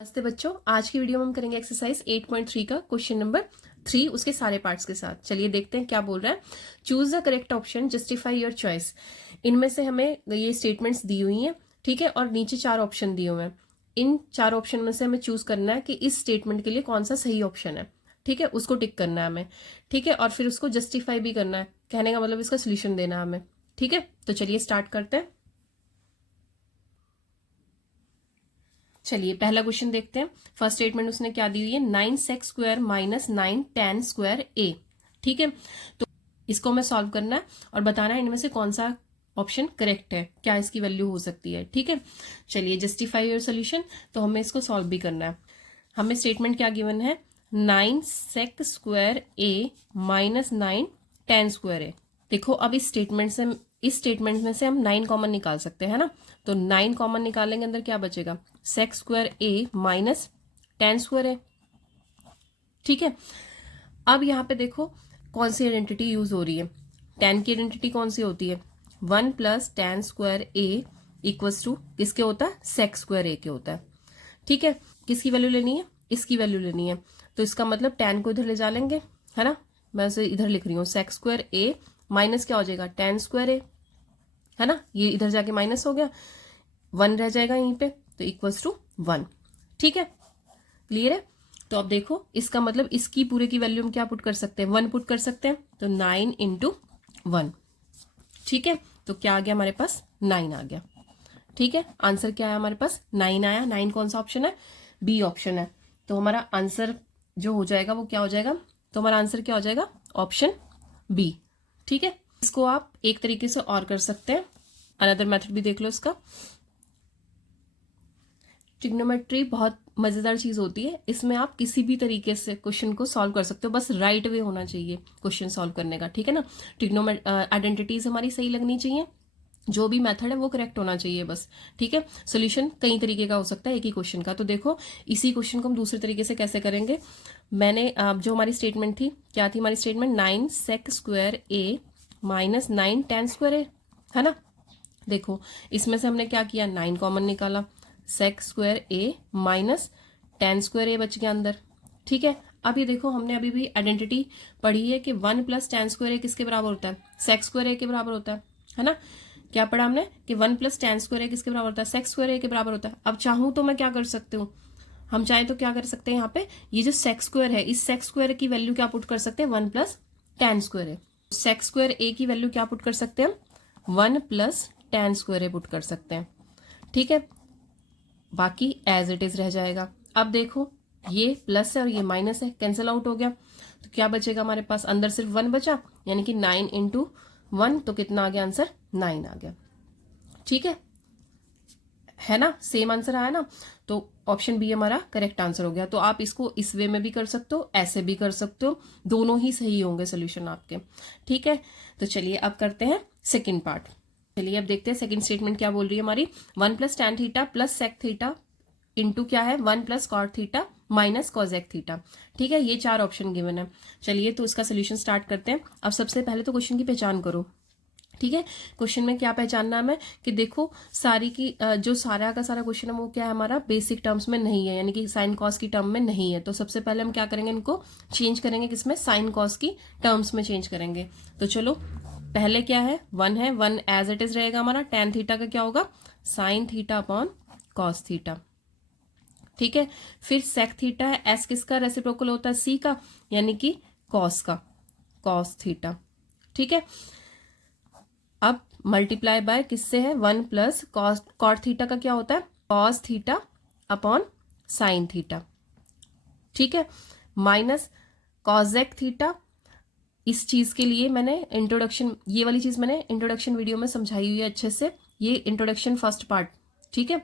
नमस्ते बच्चों, आज की वीडियो में हम करेंगे एक्सरसाइज 8.3 का क्वेश्चन नंबर 3 उसके सारे पार्ट्स के साथ। चलिए देखते हैं क्या बोल रहा है। Choose the correct option, justify your choice. इनमें से हमें ये स्टेटमेंट्स दी हुई हैं, ठीक है, और नीचे 4 ऑप्शन दिए हुए हैं। इन 4 ऑप्शन में से हमें चूज करना है कि इस स्टेटमेंट के लिए कौन सा सही ऑप्शन है, ठीक है, उसको टिक करना है हमें, ठीक है, और फिर उसको जस्टिफाई भी करना है। कहने का मतलब इसका सोल्यूशन देना है हमें, ठीक है। तो चलिए स्टार्ट करते हैं। चलिए पहला क्वेश्चन देखते हैं। फर्स्ट स्टेटमेंट उसने क्या दी हुई है, 9 sec square minus 9 tan square A, ठीक है। तो इसको हमें सॉल्व करना है और बताना है इनमें से कौन सा ऑप्शन करेक्ट है, क्या इसकी वैल्यू हो सकती है, ठीक है। चलिए जस्टिफाई योर सोल्यूशन, तो हमें इसको सॉल्व भी करना है। हमें स्टेटमेंट क्या गिवन है, 9 सेक स्क्वायर ए माइनस 9 tan स्क्वायर ए। देखो अब इस स्टेटमेंट में से हम 9 कॉमन निकाल सकते हैं ना। तो 9 कॉमन निकालेंगे, अंदर क्या बचेगा, sec square A minus tan square A, ठीक है। अब यहाँ पे देखो कौन सी आइडेंटिटी यूज हो रही है। tan की आइडेंटिटी कौन सी होती है, 1 plus tan square a equals to किसके होता है, सेक स्क्वायर ए के होता है, ठीक है। किसकी वैल्यू लेनी है, इसकी वैल्यू लेनी है। तो इसका मतलब tan को इधर ले जा लेंगे, है ना। मैं उसे इधर लिख रही हूँ, सेक स्क्वायर ए माइनस क्या हो जाएगा, tan स्क्वायर ए, है ना। ये इधर जाके माइनस हो गया, 1 रह जाएगा यहीं पे, तो इक्वल्स टू 1, ठीक है। क्लियर है। तो अब देखो इसका मतलब इसकी पूरे की वैल्यू हम क्या पुट कर सकते हैं, 1 पुट कर सकते हैं। तो 9 इंटू 1, ठीक है। तो क्या आ गया हमारे पास, 9 आ गया, ठीक है। आंसर क्या आया हमारे पास, 9 आया। 9 कौन सा ऑप्शन है, बी ऑप्शन है। तो हमारा आंसर जो हो जाएगा वो क्या हो जाएगा, तो हमारा आंसर क्या हो जाएगा, ऑप्शन बी, ठीक है। इसको आप एक तरीके से और कर सकते हैं, अनदर मेथड भी देख लो इसका। ट्रिग्नोमेट्री बहुत मजेदार चीज होती है, इसमें आप किसी भी तरीके से क्वेश्चन को सॉल्व कर सकते हो, बस राइट वे होना चाहिए क्वेश्चन सॉल्व करने का, ठीक है ना। आइडेंटिटीज हमारी सही लगनी चाहिए, जो भी मेथड है वो करेक्ट होना चाहिए बस, ठीक है। सोल्यूशन कई तरीके का हो सकता है एक ही क्वेश्चन का। तो देखो इसी क्वेश्चन को हम दूसरे तरीके से कैसे करेंगे। मैंने जो हमारी स्टेटमेंट थी, क्या थी हमारी स्टेटमेंट, 9 सेक स्क्वायर ए माइनस 9 tan स्क्वायर ए, है ना। देखो इसमें से हमने क्या किया, 9 कॉमन निकाला, सेक स्क्वायर ए माइनस tan स्क्वायर ए बच गया अंदर, ठीक है। अब ये देखो हमने अभी भी आइडेंटिटी पढ़ी है कि 1 प्लस tan स्क्वायर ए किसके बराबर होता है, सेक स्क्वायर ए के बराबर होता है ना। क्या पढ़ा हमने कि 1 प्लस tan स्क्वायर ए किसके बराबर होता है, सेक स्क्वायर ए के बराबर होता है। अब चाहूं तो मैं क्या कर सकती हूँ, हम चाहें तो क्या कर सकते हैं, यहाँ पे ये जो सेक स्क्वायर है, इस सेक स्क्वायर की वैल्यू क्या पुट कर सकते हैं, 1 प्लस tan स्क्वायर ए। सेक स्क्वायर ए की वैल्यू क्या पुट कर सकते हैं हम, 1 प्लस tan स्क्वायर ए पुट कर सकते हैं, ठीक है। बाकी एज इट इज रह जाएगा। अब देखो ये प्लस है और ये माइनस है, कैंसिल आउट हो गया। तो क्या बचेगा हमारे पास, अंदर सिर्फ 1 बचा, यानी कि 9 इंटू 1, तो कितना आ गया आंसर, 9 आ गया, ठीक है ना। सेम आंसर आया ना। तो ऑप्शन बी हमारा करेक्ट आंसर हो गया। तो आप इसको इस वे में भी कर सकते हो, ऐसे भी कर सकते हो, दोनों ही सही होंगे सोल्यूशन आपके, ठीक है। तो चलिए अब करते हैं सेकेंड पार्ट। चलिए अब देखते हैं सेकंड स्टेटमेंट क्या बोल रही है हमारी, 1 plus tan theta plus sec theta into क्या है, 1 plus cot theta minus cosec theta, ठीक है। ये 4 ऑप्शन गिवन है। चलिए तो इसका सोल्यूशन स्टार्ट करते हैं। अब सबसे पहले तो क्वेश्चन की पहचान करो, ठीक है। क्वेश्चन में क्या पहचानना है हमें, कि देखो सारी की जो सारा का सारा क्वेश्चन है वो क्या है हमारा, बेसिक टर्म्स में नहीं है, यानी कि साइन कॉस की टर्म में नहीं है। तो सबसे पहले हम क्या करेंगे, इनको चेंज करेंगे, किसमें, साइन कॉस की टर्म्स में चेंज करेंगे। तो चलो पहले क्या है, 1 है, 1 एज इट इज रहेगा हमारा। tan थीटा का क्या होगा, sine theta upon cos theta, ठीक है। फिर सेक थीटा है, एस किसका रेसिप्रोकल होता है, सी का, यानी कि कॉस का, कॉस थीटा, ठीक है। अब मल्टीप्लाई बाय किससे है, 1 प्लस कॉट थीटा का क्या होता है, cos theta upon sine theta, ठीक है, माइनस कॉजेक थीटा। इस चीज के लिए मैंने इंट्रोडक्शन, ये वाली चीज मैंने इंट्रोडक्शन वीडियो में समझाई हुई है अच्छे से, ये इंट्रोडक्शन फर्स्ट पार्ट, ठीक है।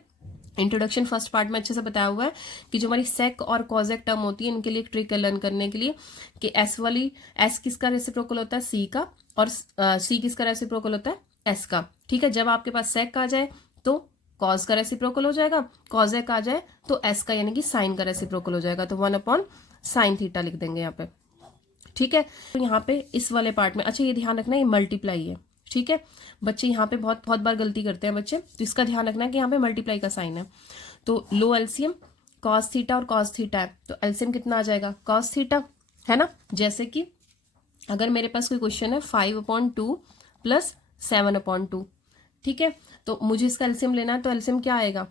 इंट्रोडक्शन फर्स्ट पार्ट में अच्छे से बताया हुआ है कि जो हमारी सेक और कॉजेक टर्म होती है, इनके लिए एक ट्रिक है लर्न करने के लिए, कि एस किसका रेसिप्रोकल होता है, सी का, और सी किसका रेसिप्रोकल होता है, एस का, ठीक है। जब आपके पास सेक आ जाए तो कॉज का रेसिप्रोकल हो जाएगा, कॉजेक आ जाए तो एस का यानी कि साइन का रेसिप्रोकल हो जाएगा। तो 1 अपॉन साइन थीटा लिख देंगे यहाँ पे, ठीक है। तो यहाँ पे इस वाले पार्ट में, अच्छा ये ध्यान रखना ये मल्टीप्लाई है, ठीक है। बच्चे यहाँ पे बहुत बहुत बार गलती करते हैं बच्चे, तो इसका ध्यान रखना है कि यहाँ पे मल्टीप्लाई का साइन है। तो लो एलसीएम कॉस थीटा और कॉस थीटा है तो एलसीएम कितना आ जाएगा, कॉस थीटा, है ना। जैसे कि अगर मेरे पास कोई क्वेश्चन है 5/2 प्लस 7/2, ठीक है, तो मुझे इसका एलसीएम लेना है, तो एलसीएम क्या आएगा,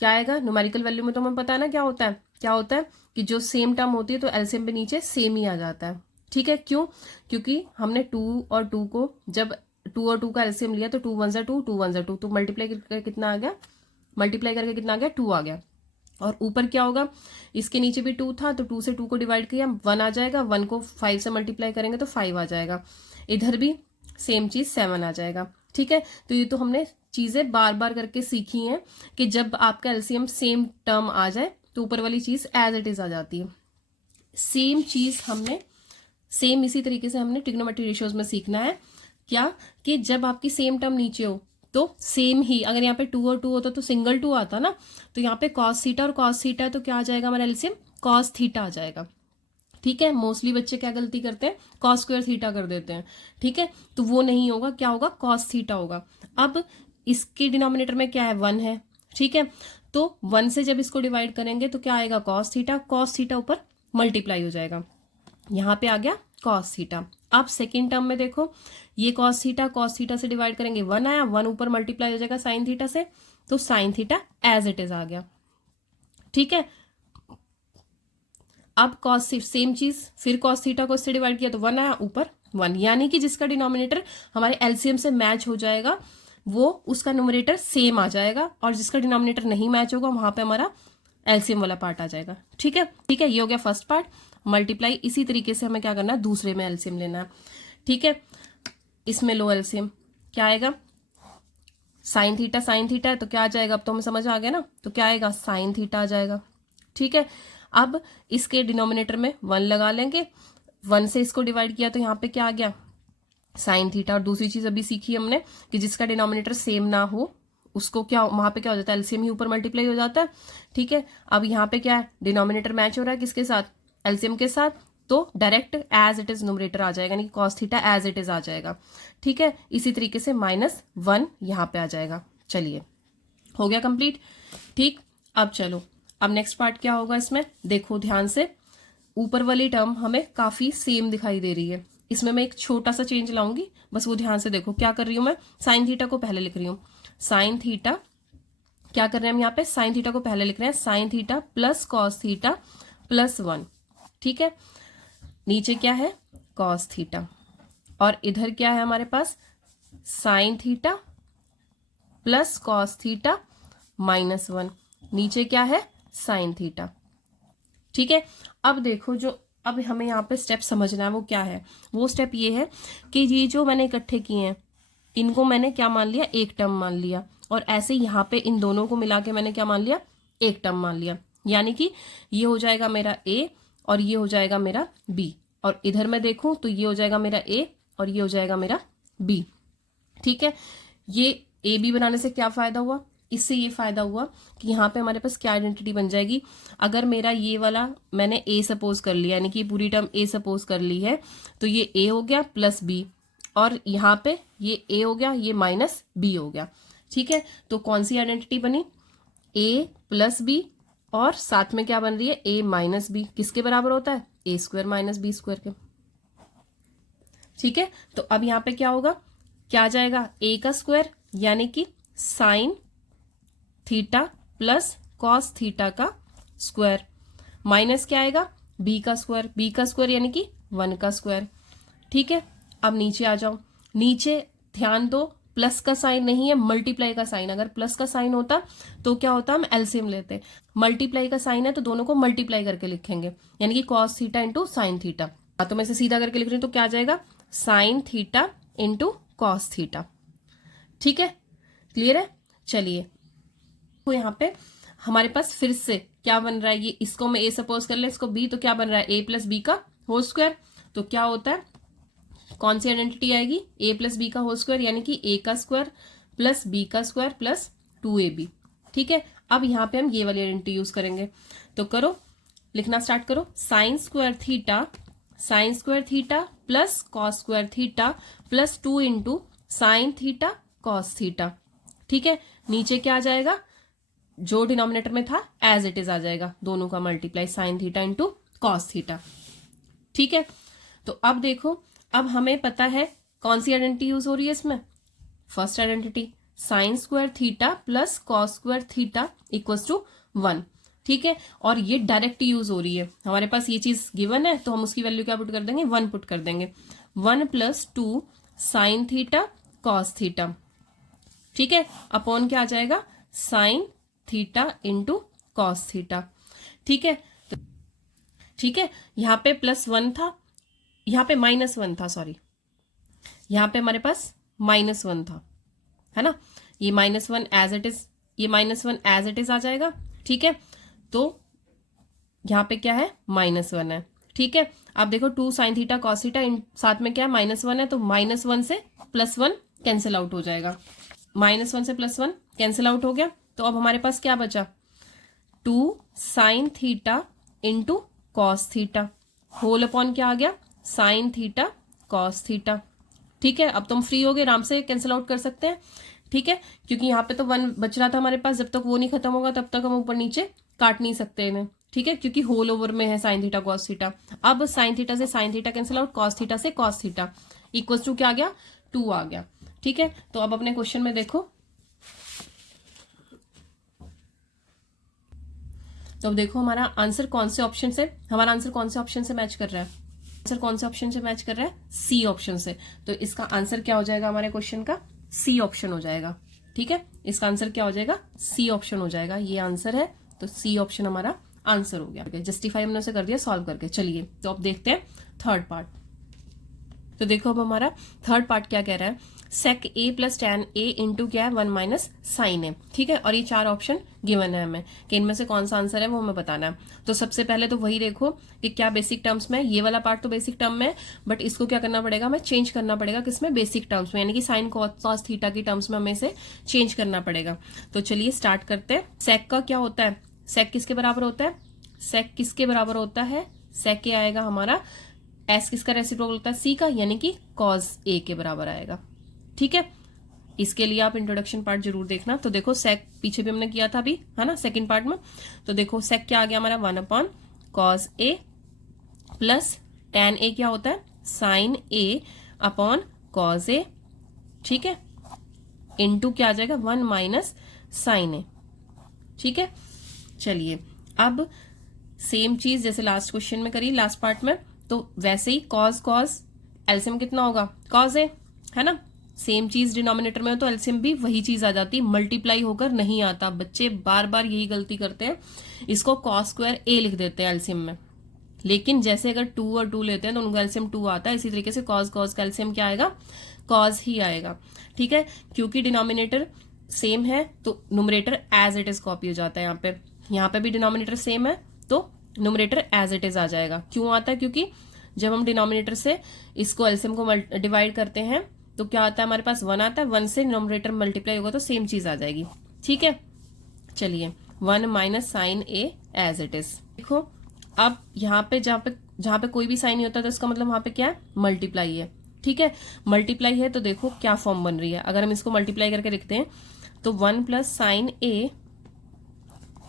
क्या आएगा, न्यूमेरिकल वैल्यू में तो हमें पता है ना क्या होता है, क्या होता है कि जो सेम टर्म होती है तो एलसीएम पे नीचे सेम ही आ जाता है, ठीक है। क्यों, क्योंकि हमने 2 और 2 को, जब 2 और 2 का एलसीएम लिया तो 2 1 2, 2 1 2, तो मल्टीप्लाई करके कितना आ गया, मल्टीप्लाई करके कितना आ गया, 2 आ गया। और ऊपर क्या होगा, इसके नीचे भी 2 था तो 2 से 2 को डिवाइड किया 1 आ जाएगा, 1 को 5 से मल्टीप्लाई करेंगे तो 5 आ जाएगा, इधर भी सेम चीज 7 आ जाएगा, ठीक है। तो ये तो हमने चीजें बार बार करके सीखी हैं कि जब आपका एलसीएम सेम टर्म आ जाए तो ऊपर वाली चीज एज इट इज आ जाती है। सेम चीज हमने सेम इसी तरीके से हमने ट्रिग्नोमेट्री रेशियोज में सीखना है, क्या कि जब आपकी सेम टर्म नीचे हो तो सेम ही, अगर यहाँ पे 2 और 2 होता तो सिंगल 2 आता ना, तो यहाँ पे कॉस थीटा और कॉस थीटा तो क्या आ जाएगा हमारा एलसीएम, कॉस थीटा आ जाएगा, ठीक है। मोस्टली बच्चे क्या गलती करते हैं, कॉस स्क्वायर थीटा कर देते हैं, ठीक है, तो वो नहीं होगा, क्या होगा, कॉस थीटा होगा। अब इसके डिनोमिनेटर में क्या है, 1 है, ठीक है, तो 1 से जब इसको डिवाइड करेंगे तो क्या आएगा, कॉस थीटा ऊपर मल्टीप्लाई हो जाएगा, यहाँ पे आ गया कॉस थीटा। अब सेकेंड टर्म में देखो, ये कॉस थीटा से डिवाइड करेंगे 1 आया, 1 ऊपर मल्टीप्लाई हो जाएगा साइन थीटा से, तो sine theta as it is आ गया, ठीक है। अब कॉस सेम चीज, फिर कॉस थीटा को इससे डिवाइड किया तो 1 आया, ऊपर 1, यानी कि जिसका डिनोमिनेटर हमारे एलसीएम से मैच हो जाएगा वो उसका न्यूमरेटर सेम आ जाएगा, और जिसका डिनोमिनेटर नहीं मैच होगा वहां पे हमारा एलसीएम वाला पार्ट आ जाएगा, ठीक है, ठीक है। ये हो गया फर्स्ट पार्ट, मल्टीप्लाई। इसी तरीके से हमें क्या करना है, दूसरे में एलसीएम लेना है, ठीक है। इसमें लो एलसीएम क्या आएगा, साइन थीटा है तो क्या आ जाएगा, अब तो हमें समझ आ गया ना, तो क्या आएगा, साइन थीटा आ जाएगा, ठीक है। अब इसके डिनोमिनेटर में 1 लगा लेंगे, 1 से इसको डिवाइड किया तो यहाँ पे क्या आ गया, साइन थीटा। और दूसरी चीज अभी सीखी हमने कि जिसका डिनोमिनेटर सेम ना हो उसको क्या, वहां पे क्या हो जाता है, एलसीएम ही ऊपर मल्टीप्लाई हो जाता है, ठीक है। अब यहाँ पे क्या है, डिनोमिनेटर मैच हो रहा है किसके साथ, एलसीएम के साथ, तो direct as it is numerator आ जाएगा, यानी cos theta as it is आ जाएगा, ठीक है। इसी तरीके से -1 यहाँ पे आ जाएगा। चलिए, हो गया कंप्लीट, ठीक। अब चलो, अब नेक्स्ट पार्ट क्या होगा इसमें, देखो ध्यान से, ऊपर वाली टर्म हमें काफी सेम दिखाई दे रही है, इसमें मैं एक छोटा सा चेंज लाऊंगी, बस वो ध्यान से देखो। क्या कर रही हूं मैं, साइन थीटा को पहले लिख रही हूँ, साइन थीटा, क्या कर रहे हैं हम यहाँ पे, साइन थीटा को पहले लिख रहे हैं, sign theta plus cos theta plus 1, ठीक है। नीचे क्या है, कॉस थीटा, और इधर क्या है हमारे पास, sine theta plus cos theta -1, नीचे क्या है, साइन थीटा, ठीक है। अब देखो, जो अब हमें यहाँ पे स्टेप समझना है वो क्या है, वो स्टेप ये है कि ये जो मैंने इकट्ठे किए हैं इनको मैंने क्या मान लिया, एक टर्म मान लिया, और ऐसे यहाँ पे इन दोनों को मिला के मैंने क्या मान लिया, एक टर्म मान लिया, यानी कि ये हो जाएगा मेरा ए और ये हो जाएगा मेरा बी, और इधर मैं देखूं तो ये हो जाएगा मेरा ए और ये हो जाएगा मेरा बी, ठीक है। ये ए बी बनाने से क्या फायदा हुआ, इससे ये फायदा हुआ कि यहाँ पे हमारे पास क्या आइडेंटिटी बन जाएगी, अगर मेरा ये वाला मैंने ए सपोज कर लिया, यानी कि पूरी टर्म ए सपोज कर ली है, तो ये ए हो गया प्लस बी, और यहाँ पे ये ए हो गया, ये माइनस बी हो गया, ठीक है। तो कौन सी आइडेंटिटी बनी, ए प्लस बी, और साथ में क्या बन रही है, ए माइनस बी, किसके बराबर होता है, ए स्क्वायर माइनस बी स्क्वायर के, ठीक है। तो अब यहाँ पे क्या होगा, क्या आ जाएगा, ए का स्क्वायर यानी कि sign theta plus cos theta का स्क्वायर, माइनस क्या आएगा, बी का स्क्वायर यानी कि 1 का स्क्वायर, ठीक है। अब नीचे आ जाओ, नीचे ध्यान दो, प्लस का साइन नहीं है, मल्टीप्लाई का साइन, अगर प्लस का साइन होता तो क्या होता, हम एलसीएम लेते, मल्टीप्लाई का साइन है तो दोनों को मल्टीप्लाई करके लिखेंगे, यानी कि cos theta into sine theta, तो मैं इसे सीधा करके लिख रही हूँ, तो क्या आ जाएगा, sign theta into cos theta, ठीक है, क्लियर है। चलिए, तो यहाँ पे हमारे पास फिर से क्या बन रहा है, ये इसको मैं ए सपोज कर ले, इसको बी, तो क्या बन रहा है, ए प्लस बी का होल स्क्वायर, तो क्या होता है, कौन सी आइडेंटिटी आएगी, ए प्लस बी का होल स्क्वायर, यानी कि ए का स्क्वायर प्लस बी का स्क्वायर प्लस 2ab, ठीक है। अब यहाँ पे हम ये वाली आइडेंटिटी यूज करेंगे, तो करो, लिखना स्टार्ट करो, sign square theta plus cos square theta plus 2 into sine theta cos theta, ठीक है। नीचे क्या आ जाएगा, जो डिनोमिनेटर में था एज इट इज आ जाएगा, दोनों का multiply sign theta into cos theta. ठीक है, तो अब देखो, अब हमें पता है कौन सी आइडेंटिटी यूज हो रही है इसमें, first identity sine square theta plus cos square theta equals to 1। ठीक है, और ये डायरेक्ट यूज हो रही है, हमारे पास ये चीज गिवन है तो हम उसकी वैल्यू क्या पुट कर देंगे, 1 पुट कर देंगे। 1 + 2 साइन थीटा कॉस थीटा, ठीक है, अपॉन क्या आ जाएगा, sign theta into cos theta. ठीक है, तो ठीक है, यहाँ पे +1 था, यहाँ पे -1 था, सॉरी, यहाँ पे हमारे पास -1 था, है ना, ये -1 एज इट इज, ये -1 एज इट इज आ जाएगा। ठीक है, तो यहाँ पे क्या है, -1 है। ठीक है, अब देखो 2 साइन थीटा कॉस थीटा, साथ में क्या है, -1 है, तो -1 से +1 कैंसिल आउट हो जाएगा, -1 से +1 कैंसिल आउट हो गया। तो अब हमारे पास क्या बचा, 2 sine theta into cos theta whole upon क्या आ गया, साइन थीटा कॉस थीटा। ठीक है, अब तुम फ्री हो गए, आराम से कैंसिल आउट कर सकते हैं। ठीक है, क्योंकि यहाँ पे तो 1 बच रहा था हमारे पास, जब तक वो नहीं खत्म होगा तब तक हम ऊपर नीचे काट नहीं सकते इन्हें। ठीक है, क्योंकि होल ओवर में है साइन थीटा कॉस थीटा। अब साइन थीटा से sine theta cancel out, cos theta से कॉस थीटा इक्वल्स टू क्या आ गया, 2 आ गया। ठीक है, तो अब अपने क्वेश्चन में देखो, तो अब देखो हमारा आंसर कौन से ऑप्शन से, हमारा आंसर कौन से ऑप्शन से मैच कर रहा है, आंसर कौन से ऑप्शन से मैच कर रहा है, सी ऑप्शन से। तो इसका आंसर क्या हो जाएगा हमारे क्वेश्चन का, सी ऑप्शन हो जाएगा। ठीक है, इसका आंसर क्या हो जाएगा, सी ऑप्शन हो जाएगा, ये आंसर है, तो सी ऑप्शन हमारा आंसर हो गया। जस्टिफाई हमने उसे कर दिया सॉल्व करके। चलिए, तो अब देखते हैं थर्ड पार्ट। तो देखो अब हमारा थर्ड पार्ट क्या कह रहा है, sec a + tan a into क्या है, 1 - sin a। ठीक है, और ये 4 ऑप्शन गिवन है हमें कि इनमें से कौन सा आंसर है वो हमें बताना है। तो सबसे पहले तो वही देखो कि क्या बेसिक टर्म्स में, ये वाला पार्ट तो बेसिक टर्म में है, बट इसको क्या करना पड़ेगा, हमें चेंज करना पड़ेगा किसमें, बेसिक टर्म्स में, यानी कि साइन कॉस थीटा की टर्म्स में हमें इसे चेंज करना पड़ेगा। तो चलिए स्टार्ट करते हैं। sec का क्या होता है, sec किसके बराबर होता है, sec किसके बराबर होता है, sec ये आएगा हमारा, s किसका रेसिप्रोकल होता है, c का, यानी कि cos a के बराबर आएगा। ठीक है, इसके लिए आप इंट्रोडक्शन पार्ट जरूर देखना। तो देखो sec पीछे भी हमने किया था अभी, है ना, सेकंड पार्ट में। तो देखो sec क्या आ गया हमारा, 1/cos a plus tan a क्या होता है, sin a upon cos a। ठीक है, इंटू क्या आ जाएगा, 1 - sin a। ठीक है, चलिए अब सेम चीज जैसे लास्ट क्वेश्चन में करी, लास्ट पार्ट में, तो वैसे ही cos एलसीएम कितना होगा, cos a, है ना, सेम चीज डिनोमिनेटर में हो तो एलसीएम भी वही चीज आ जाती है, मल्टीप्लाई होकर नहीं आता। बच्चे बार बार यही गलती करते हैं, इसको cos स्क्वायर a लिख देते हैं एलसीएम में, लेकिन जैसे अगर 2 और 2 लेते हैं तो उनका एलसीएम 2 आता है, इसी तरीके से cos का एलसीएम क्या आएगा, cos ही आएगा। ठीक है, क्योंकि डिनोमिनेटर सेम है तो numerator as it is copy हो जाता है। यहाँ पे भी डिनोमिनेटर सेम है तो न्यूमरेटर एज इट इज आ जाएगा। क्यों आता है, क्योंकि जब हम डिनोमिनेटर से इसको एलसीएम को डिवाइड करते हैं तो क्या आता है, हमारे पास 1 आता है, 1 से डिनोमिनेटर मल्टीप्लाई होगा तो सेम चीज आ जाएगी। ठीक है, चलिए 1 - sin a as it is. देखो अब यहाँ पे जहां पे कोई भी साइन नहीं होता तो इसका मतलब वहां पे क्या है, मल्टीप्लाई है। ठीक है, मल्टीप्लाई है तो देखो क्या फॉर्म बन रही है, अगर हम इसको मल्टीप्लाई करके लिखते हैं तो 1 + sin a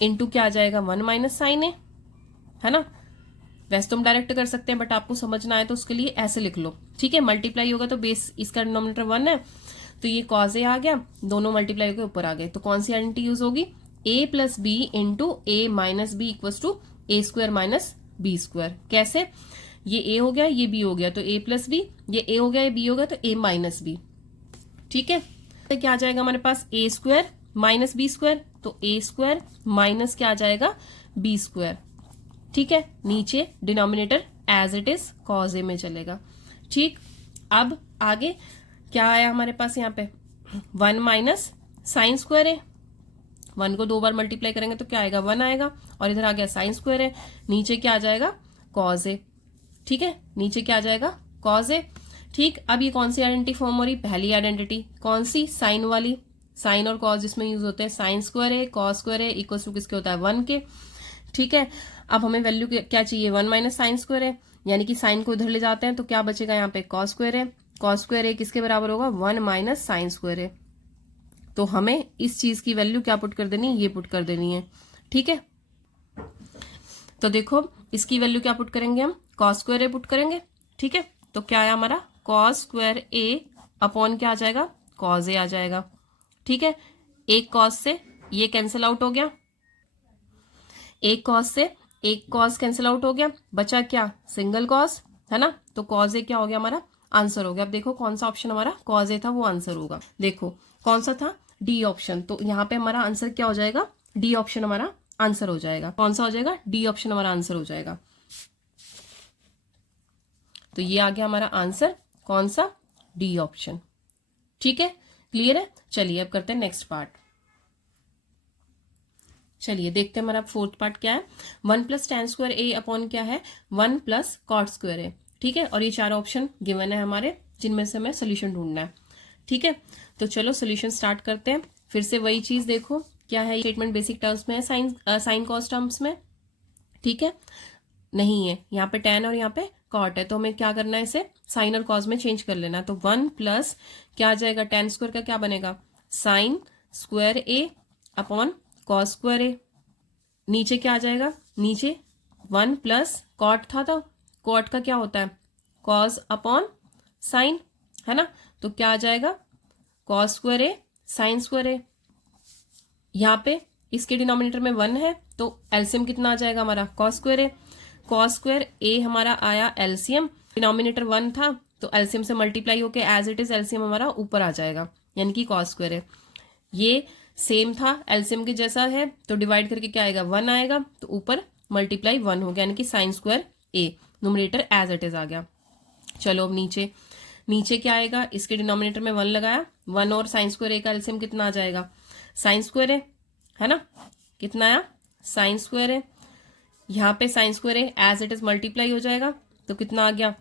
इंटू क्या आ जाएगा, 1 - sin a, है ना। वैसे तुम डायरेक्ट कर सकते हैं, बट आपको समझना है तो उसके लिए ऐसे लिख लो। ठीक है, मल्टीप्लाई होगा तो बेस इसका डिनोमिनेटर 1 है, तो ये cos a आ गया, दोनों मल्टीप्लाई होकर ऊपर आ गए। तो कौन सी आइडेंटिटी यूज होगी, a + b into a - b equals to a² - b²। कैसे, ये a हो गया, ये b हो गया, तो a + b, ये a हो गया, ये b हो गया, तो a - b। ठीक है, तो क्या आ जाएगा हमारे पास, a² - b², तो a² माइनस क्या आ जाएगा, b²। ठीक है, नीचे denominator as it is cos a में चलेगा। ठीक, अब आगे क्या आया हमारे पास, यहाँ पे 1 - sin स्क्वायर है, 1 को 2 बार मल्टीप्लाई करेंगे तो क्या आएगा, 1 आएगा, और इधर आ गया sin स्क्वायर है, नीचे क्या आ जाएगा, cos a। ठीक है, नीचे क्या आ जाएगा, cos a। ठीक, अब ये कौन सी आइडेंटिटी फॉर्म हो रही, पहली आइडेंटिटी कौन सी, साइन वाली, साइन और cos जिसमें यूज होते हैं, sin स्क्वायर है cos स्क्वायर है इक्वल टू किसके होता है, 1 के। ठीक है, अब हमें वैल्यू क्या चाहिए, 1 - sin स्क्वायर है, यानी कि साइन को इधर ले जाते हैं तो क्या बचेगा, यहाँ पे cos स्क्वायर है, cos स्क्वायर है किसके बराबर होगा, 1 - sin स्क्वायर है। तो हमें इस चीज की वैल्यू क्या पुट कर देनी है, ये पुट कर देनी है। ठीक है, तो देखो इसकी वैल्यू क्या पुट करेंगे हम, कॉस स्क्वायर ए पुट करेंगे। ठीक है, तो क्या आया हमारा, कॉस स्क्वायर ए अपॉन क्या आ जाएगा, कॉस ए आ जाएगा। ठीक है, एक कॉस से ये कैंसिल आउट हो गया, एक कॉस से एक कॉस कैंसिल आउट हो गया, बचा क्या, सिंगल कॉस, है ना। तो कॉस ए क्या हो गया हमारा, आंसर हो गया। अब देखो कौन सा ऑप्शन हमारा कॉस ए था वो आंसर होगा। देखो कौन सा था, डी ऑप्शन। तो यहाँ पे हमारा आंसर क्या हो जाएगा, डी ऑप्शन हमारा आंसर हो जाएगा। कौन सा हो जाएगा, डी ऑप्शन हमारा आंसर हो जाएगा। तो ये आ गया हमारा आंसर, कौन सा, डी ऑप्शन। ठीक है, क्लियर है। चलिए अब करते हैं नेक्स्ट पार्ट। चलिए देखते हैं हमारा फोर्थ पार्ट क्या है। 1 प्लस टेन स्क्वायर ए अपॉन क्या है, 1 प्लस कॉट स्क्वायर ए। ठीक है, और ये चार ऑप्शन गिवन है हमारे, जिनमें से हमें सोल्यूशन ढूंढना है। ठीक है, तो चलो सोल्यूशन स्टार्ट करते हैं। फिर से वही चीज देखो, क्या है स्टेटमेंट बेसिक टर्म्स में है, साइन कॉस टर्म्स में। ठीक है, नहीं है, यहाँ पे टेन और यहाँ पे कॉट है, तो हमें क्या करना है, इसे साइन और कॉस में चेंज कर लेना है। तो 1 प्लस क्या आ जाएगा, टेन स्क्वायर का क्या बनेगा, साइन स्क्वायर ए अपॉन कॉस स्क्वायर ए। नीचे क्या आ जाएगा, नीचे 1 प्लस कॉट था, तो कॉट का क्या होता है, कॉस अपॉन साइन, है ना। तो क्या आ जाएगा, cos square A sign square a. यहाँ पे इसके डिनोमिनेटर में 1 है, तो एलसीएम कितना आ जाएगा हमारा, कॉस स्क्वायर ए। कॉस स्क्वायर ए हमारा आया एलसीएम, डिनोमिनेटर 1 था, तो एलसीएम से मल्टीप्लाई होके एज इट इज एलसीएम हमारा ऊपर आ जाएगा, यानी कि कॉस स्क्वायर ए। ये सेम था, एलसीएम के जैसा है, तो डिवाइड करके क्या आएगा, 1 आएगा, तो ऊपर मल्टीप्लाई 1 हो गया, यानी कि sine square A, numerator as it is आ गया। चलो अब नीचे, नीचे क्या आएगा, इसके डिनोमिनेटर में 1 लगाया, 1 और साइन स्क्वायर ए का एलसीएम कितना आ जाएगा, साइन स्क्वायर ए, है ना। कितना आया, साइन स्क्वायर ए। यहाँ पे sine square a as it is multiply हो जाएगा, तो कितना आ गया,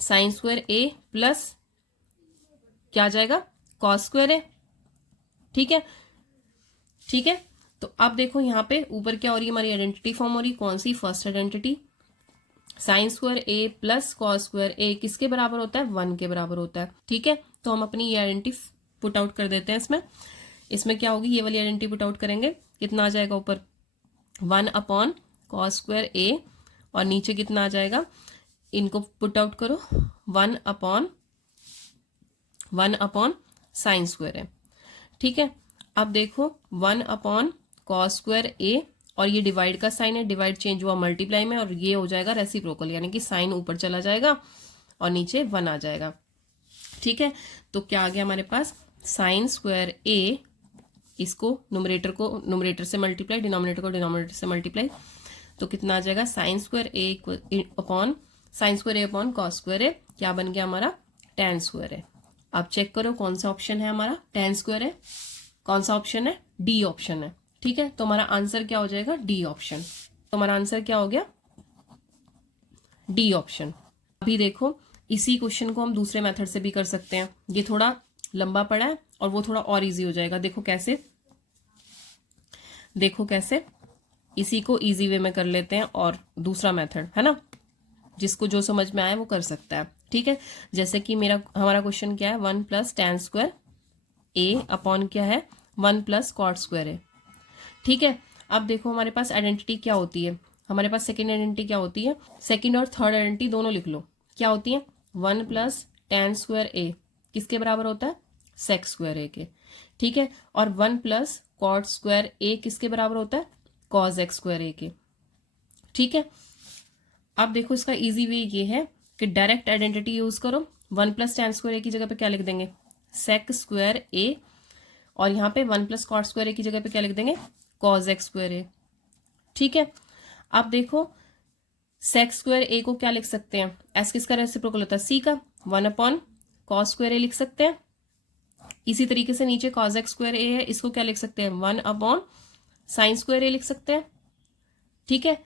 साइन स्क्वायर ए प्लस क्या आ जाएगा, कॉस स्क्वायर ए। ठीक है, ठीक है। तो अब देखो यहाँ पे ऊपर क्या हो रही है, हमारी आइडेंटिटी फॉर्म हो रही, कौन सी, फर्स्ट आइडेंटिटी। साइन स्क्वायर ए प्लस कॉस स्क्वायर ए किसके बराबर होता है, 1 के बराबर होता है। ठीक है, तो हम अपनी ये आइडेंटिटी पुट आउट कर देते हैं इसमें। इसमें क्या होगी, ये वाली आइडेंटिटी पुट आउट करेंगे, कितना आ जाएगा ऊपर, 1 अपॉन कॉस स्क्वायर ए, और नीचे कितना आ जाएगा, इनको पुट आउट करो, 1 अपॉन साइन स्क्वायर ए। ठीक है, अब देखो 1 अपॉन कॉस स्क्वायर ए, और ये डिवाइड का साइन है, डिवाइड चेंज हुआ मल्टीप्लाई में, और ये हो जाएगा रेसिप्रोकल, यानी कि साइन ऊपर चला जाएगा और नीचे 1 आ जाएगा। ठीक है, तो क्या आ गया हमारे पास, साइन स्क्वायर ए, इसको न्यूमरेटर को न्यूमरेटर से मल्टीप्लाई, डिनोमिनेटर को डिनोमिनेटर से मल्टीप्लाई, तो कितना आ जाएगा, साइन स्क्वायर ए अपॉन साइन स्क्वायर ए अपॉन कॉस स्क्वायर ए, क्या बन गया हमारा, टेन स्क्वायर ए। अब चेक करो कौन सा ऑप्शन है हमारा, टेन स्क्वायर है, कौन सा ऑप्शन है, डी ऑप्शन है। ठीक है, तो हमारा आंसर क्या हो जाएगा, डी ऑप्शन। तो हमारा आंसर क्या हो गया, डी ऑप्शन। अभी देखो इसी क्वेश्चन को हम दूसरे मेथड से भी कर सकते हैं, ये थोड़ा लंबा पड़ा है और वो थोड़ा और इजी हो जाएगा। देखो कैसे, देखो कैसे, इसी को इजी वे में कर लेते हैं, और दूसरा मेथड है ना, जिसको जो समझ में आए वो कर सकता है। ठीक है, जैसे कि हमारा क्वेश्चन क्या है, 1 प्लस टेन स्क्वायर ए अपॉन क्या है, 1 प्लस कॉट स्क्वायर ए। ठीक है, अब देखो हमारे पास आइडेंटिटी क्या होती है, हमारे पास सेकेंड आइडेंटिटी क्या होती है, सेकेंड और थर्ड आइडेंटिटी दोनों लिख लो, क्या होती है, 1 प्लस टेन स्क्वायर ए किसके बराबर होता है, सेक स्क्वायर ए के। ठीक है, और 1 प्लस कॉट स्क्वायर ए किसके बराबर होता है, कॉज एक्स स्क्वायर ए के। ठीक है, अब देखो इसका इजी वे ये है कि डायरेक्ट आइडेंटिटी यूज करो, 1 प्लस टेन स्क्वायर ए की जगह पे क्या लिख देंगे, सेक स्क्वायर ए, और यहाँ पे 1 प्लस कॉट स्क्वायर ए की जगह पे क्या लिख देंगे, कॉज एक्स स्क्वायर ए। ठीक है, अब देखो सेक स्क्वायर ए को क्या लिख सकते हैं, एस किसका रेसिप्रोकल होता है, सी का, 1 अपॉन कॉस स्क्वायर ए लिख सकते हैं। इसी तरीके से नीचे कॉज एक्स स्क्वायर ए है, इसको क्या लिख सकते हैं, 1 अपॉन साइन स्क्वायर ए लिख सकते हैं। ठीक है,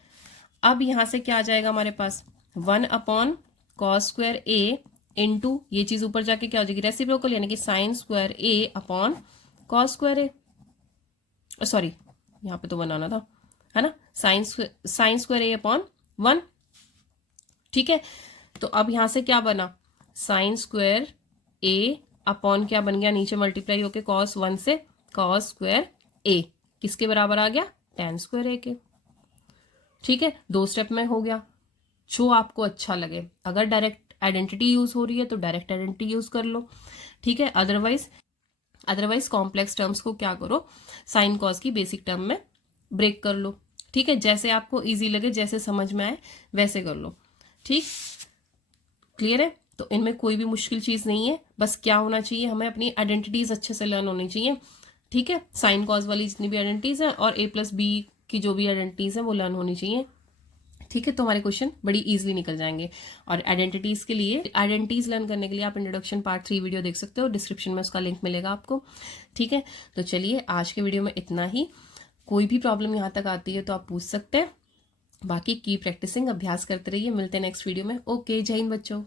अब यहां से क्या आ जाएगा हमारे पास, 1 अपॉन कॉस स्क्वायर ए इंटू ये चीज ऊपर जाके क्या हो जाएगी, रेसिप्रोकल, यानी कि साइन स्क्वायर ए अपॉन कॉस स्क्वायर ए, सॉरी यहाँ पे तो बनाना था, है ना, साइन स्क्वायर ए अपॉन 1। ठीक है, तो अब यहां से क्या बना, साइन स्क्वायर ए अपॉन क्या बन गया, नीचे मल्टीप्लाई होके cos 1 से cos स्क्वायर a किसके बराबर आ गया, tan स्क्वायर a के। ठीक है, 2 स्टेप में हो गया, जो आपको अच्छा लगे। अगर डायरेक्ट आइडेंटिटी यूज हो रही है तो डायरेक्ट आइडेंटिटी यूज कर लो, ठीक है। अदरवाइज कॉम्प्लेक्स टर्म्स को क्या करो, साइन कॉस की बेसिक टर्म में ब्रेक कर लो, ठीक है। जैसे आपको इजी लगे, जैसे समझ में आए वैसे कर लो, ठीक। क्लियर है? तो इनमें कोई भी मुश्किल चीज नहीं है, बस क्या होना चाहिए, हमें अपनी आइडेंटिटीज अच्छे से लर्न होनी चाहिए, ठीक है। साइन कॉस वाली जितनी भी आइडेंटिटीज है और a+b की जो भी आइडेंटिटीज है वो लर्न होनी चाहिए, ठीक है। तो हमारे क्वेश्चन बड़ी इजीली निकल जाएंगे। और आइडेंटिटीज के लिए, आइडेंटिटीज लर्न करने के लिए आप इंट्रोडक्शन पार्ट 3 वीडियो देख सकते हो, डिस्क्रिप्शन में उसका लिंक मिलेगा आपको, ठीक है। तो चलिए आज के वीडियो में इतना ही। कोई भी प्रॉब्लम यहाँ तक आती है तो आप पूछ सकते हैं, बाकी की प्रैक्टिसिंग, अभ्यास करते रहिए। मिलते हैं नेक्स्ट वीडियो में। ओके, जय हिंद बच्चों।